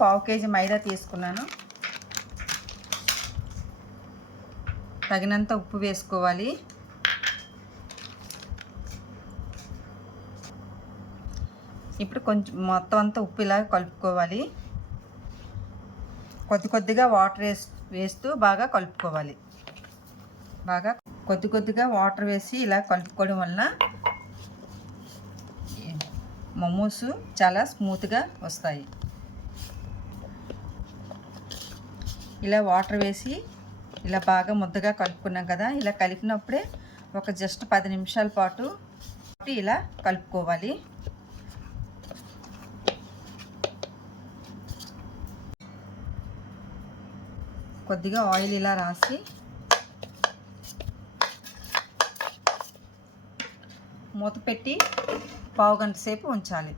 పావు కేజీ మైదా తీసుకున్నాను. తగినంత ఉప్పు వేసుకోవాలి. ఇప్పుడు కొంచెం మొత్తం అంతా ఉప్పు ఇలా కలుపుకోవాలి. కొద్దిగా వాటర్ వేస్తూ బాగా కలుపుకోవాలి. కొద్దిగా వాటర్ వేసి ఇలా కలుపుకోవడం వలన మోమోస్ చాలా స్మూత్గా వస్తాయి. ఇలా వాటర్ వేసి ఇలా బాగా ముద్దగా కలుపుకున్నాం కదా. ఇలా కలిపినప్పుడే ఒక జస్ట్ 10 నిమిషాల పాటు ఇలా కలుపుకోవాలి. కొద్దిగా ఆయిల్ ఇలా రాసి మూత పెట్టి పావు గంట సేపు ఉంచాలి.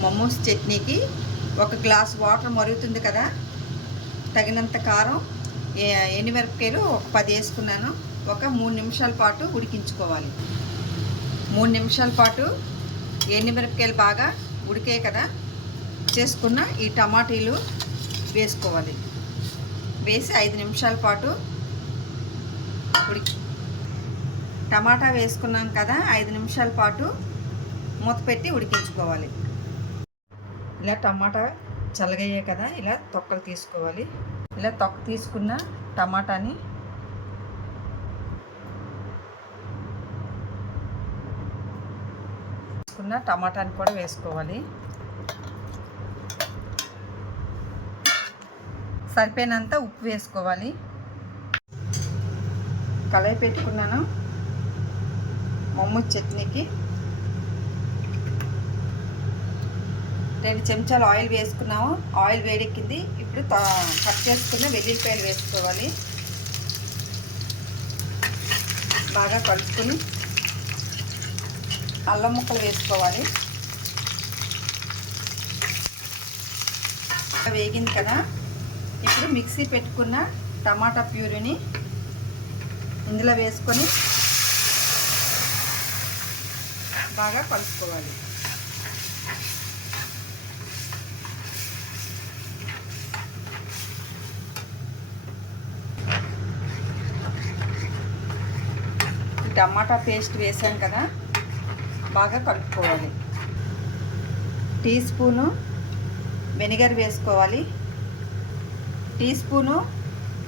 మోమోస్ చట్నీకి 1 గ్లాస్ వాటర్ మరుగుతుంది కదా. తగినంత కారం, ఎండుమిరపకాయలు ఒక 10 వేసుకున్నాను. ఒక 3 నిమిషాల పాటు ఉడికించుకోవాలి. 3 నిమిషాల పాటు ఎండుమిరపకాయలు బాగా ఉడికాయి కదా. చేసుకున్న ఈ టమాటీలు వేసుకోవాలి. వేసి 5 నిమిషాల పాటు టమాటా వేసుకున్నాం కదా. 5 నిమిషాల పాటు మూత పెట్టి ఉడికించుకోవాలి. ఇలా టమాటా చల్లగయ్యాయి కదా. ఇలా తొక్కలు తీసుకోవాలి. ఇలా తొక్క తీసుకున్న టమాటాని కూడా వేసుకోవాలి. సరిపోయినంత ఉప్పు వేసుకోవాలి. కళాయి పెట్టుకున్నాను. మోమోస్ చట్నీకి 2 చెంచాలు ఆయిల్ వేసుకున్నాము. ఆయిల్ వేడెక్కింది. ఇప్పుడు కట్ చేసుకున్న వెల్లుల్లిపాయలు వేసుకోవాలి. బాగా కలుపుకొని అల్లం ముక్కలు వేసుకోవాలి. వేగింది కదా. ఇప్పుడు మిక్సీ పెట్టుకున్న టమాటా ప్యూరీని ఇందులో వేసుకొని బాగా కలుపుకోవాలి. టమాటా పేస్ట్ వేసాం కదా. బాగా కలుపుకోవాలి. టీ స్పూను వెనిగర్ వేసుకోవాలి. టీ స్పూను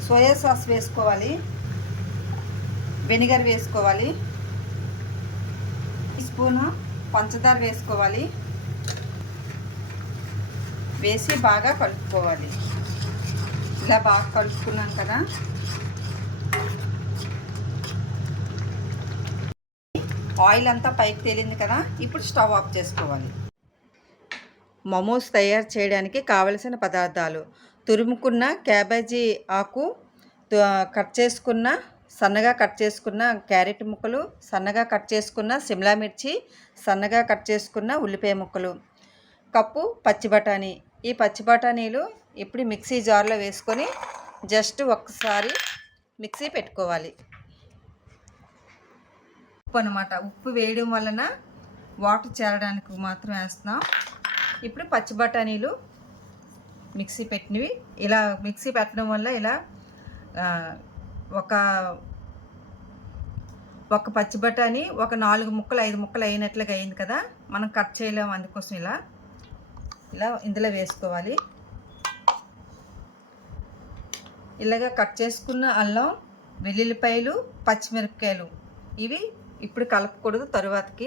సోయా సాస్ వేసుకోవాలి. వెనిగర్ వేసుకోవాలి. టీ స్పూను పంచదార వేసుకోవాలి. వేసి బాగా కలుపుకోవాలి. ఇలా బాగా కలుపుకున్నాం కదా. ఆయిల్ అంతా పైకి తేలింది కదా. ఇప్పుడు స్టవ్ ఆఫ్ చేసుకోవాలి. మోమోస్ తయారు చేయడానికి కావలసిన పదార్థాలు: తురుముకున్న క్యాబేజీ ఆకు, సన్నగా కట్ చేసుకున్న క్యారెట్ ముక్కలు, సన్నగా కట్ చేసుకున్న సిమ్లా మిర్చి, సన్నగా కట్ చేసుకున్న ఉల్లిపాయ ముక్కలు, కప్పు పచ్చి బఠానీ. ఈ పచ్చి బఠానీలు ఇప్పుడు మిక్సీ జార్లో వేసుకొని జస్ట్ ఒక్కసారి మిక్సీ పెట్టుకోవాలి. ఉప్పు అన్నమాట. ఉప్పు వేయడం వలన వాటర్ చేరడానికి మాత్రం వేస్తున్నాం. ఇప్పుడు పచ్చి బఠానీలు మిక్సీ పెట్టినవి ఇలా మిక్సీ పెట్టడం వల్ల ఇలా ఒక పచ్చి బఠానీ ఒక 4 ముక్కలు 5 ముక్కలు అయినట్లుగా అయింది కదా. మనం కట్ చేయలేము, అందుకోసం ఇలా ఇందులో వేసుకోవాలి. ఇలాగా కట్ చేసుకున్న అల్లం, వెల్లుల్లిపాయలు, పచ్చిమిరపకాయలు ఇవి ఇప్పుడు కలపకూడదు. తరువాతకి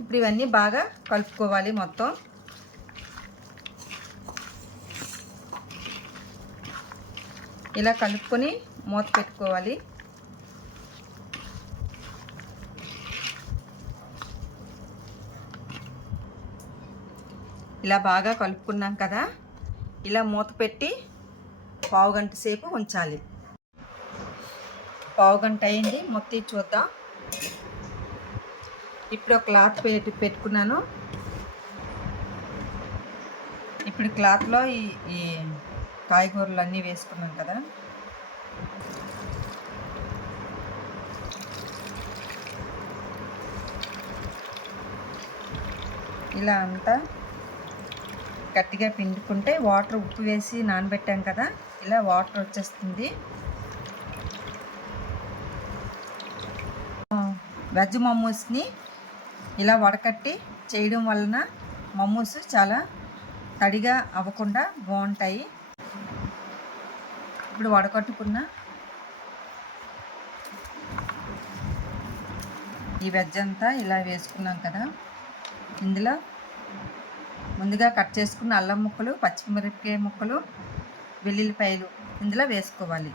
ఇప్పుడు ఇవన్నీ బాగా కలుపుకోవాలి. మొత్తం ఇలా కలుపుకొని మూత పెట్టుకోవాలి. ఇలా బాగా కలుపుకున్నాం కదా. ఇలా మూత పెట్టి పావు గంట సేపు ఉంచాలి. పావు గంట అయింది. మొత్తం చూద్దాం. ఇప్పుడు ఒక క్లాత్ పెట్టుకున్నాను. ఇప్పుడు క్లాత్లో ఈ కాయగూరలు అన్నీ వేసుకున్నాను కదా. ఇలా అంతా గట్టిగా పిండుకుంటే వాటర్ ఉప్పు వేసి నానబెట్టాం కదా, ఇలా వాటర్ వచ్చేస్తుంది. వెజ్ మమ్మూస్ని ఇలా వడకట్టి చేయడం వలన మమ్మూస్ చాలా తడిగా అవ్వకుండా బాగుంటాయి. ఇప్పుడు వడకట్టుకున్న ఈ వెజ్ అంతా ఇలా వేసుకున్నాం కదా, ఇందులో ముందుగా కట్ చేసుకున్న అల్లం ముక్కలు, పచ్చిమిరపకాయ ముక్కలు, వెల్లుల్లిపాయలు ఇందులో వేసుకోవాలి.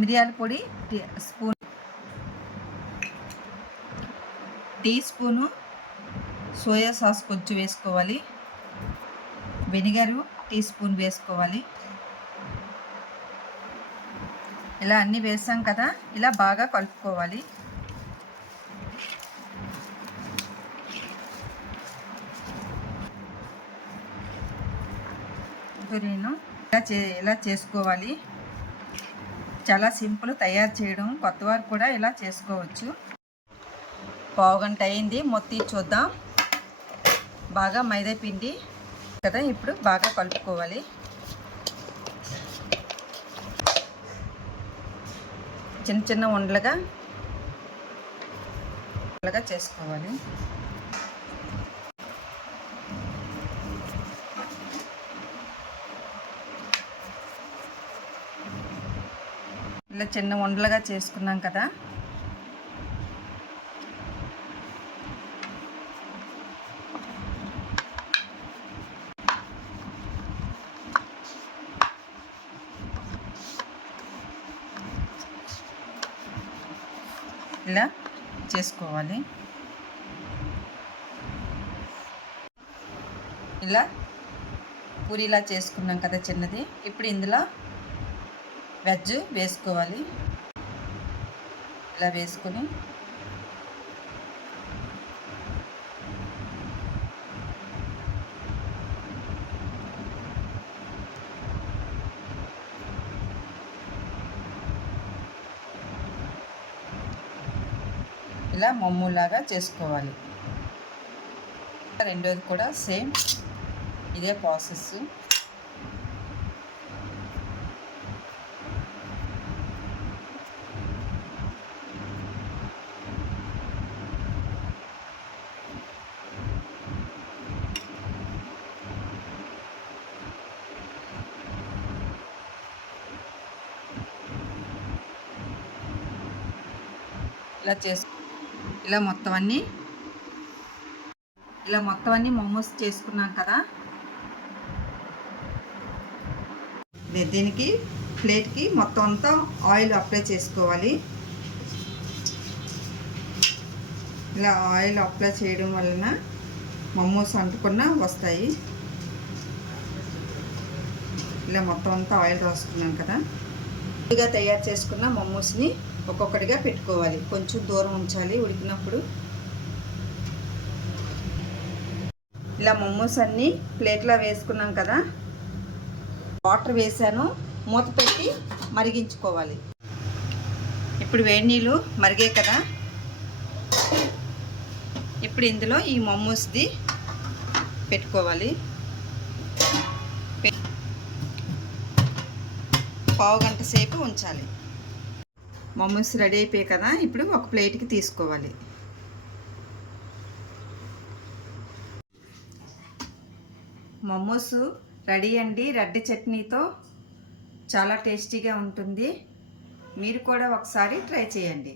మిరియాల పొడి టీ స్పూను సోయా సాస్ కొంచెం వేసుకోవాలి. వెనిగరు టీ స్పూన్ వేసుకోవాలి. ఇలా అన్నీ వేసాం కదా, ఇలా బాగా కలుపుకోవాలి. ఇలా చేసుకోవాలి. చాలా సింపుల్ తయారు చేయడం, కొత్తవారు కూడా ఇలా చేసుకోవచ్చు. పావుగంట అయింది, మొత్తం చూద్దాం. బాగా మైదా పిండి కదా, ఇప్పుడు బాగా కలుపుకోవాలి. చిన్న చిన్న ఉండలుగా చేసుకోవాలి. ఇలా చిన్న ఉండలుగా చేసుకున్నాం కదా, ఇలా చేసుకోవాలి. ఇలా పూరీలా చేసుకున్నాం కదా చిన్నది. ఇప్పుడు ఇందులో వెజ్ వేసుకోవాలి. ఇలా వేసుకొని ఇలా మమ్మూలాగా చేసుకోవాలి. రెండోది కూడా సేమ్ ఇదే ప్రాసెస్. ఇలా మొత్తం అన్నీ మోమోస్ చేసుకున్నాం కదా. దీనికి ప్లేట్కి మొత్తం అంతా ఆయిల్ అప్లై చేసుకోవాలి. ఇలా ఆయిల్ అప్లై చేయడం వలన మోమోస్ అంటుకున్నా వస్తాయి. ఇలా మొత్తం అంతా ఆయిల్ రాసుకున్నాం కదా. ముందుగా తయారు చేసుకున్న మోమోస్ని ఒక్కొక్కటిగా పెట్టుకోవాలి. కొంచెం దూరం ఉంచాలి ఉడికినప్పుడు. ఇలా మోమోస్ అన్నీ ప్లేట్లో వేసుకున్నాం కదా, వాటర్ వేసాను, మూత పెట్టి మరిగించుకోవాలి. ఇప్పుడు వేడి నీళ్ళు మరిగాయి కదా, ఇప్పుడు ఇందులో ఈ మోమోస్ది పెట్టుకోవాలి. పావుగంట సేపు ఉంచాలి. మోమోస్ రెడీ అయిపోయాయి కదా, ఇప్పుడు ఒక ప్లేట్కి తీసుకోవాలి. మోమోస్ రెడీ అండి. రెడ్ చట్నీతో చాలా టేస్టీగా ఉంటుంది. మీరు కూడా ఒకసారి ట్రై చేయండి.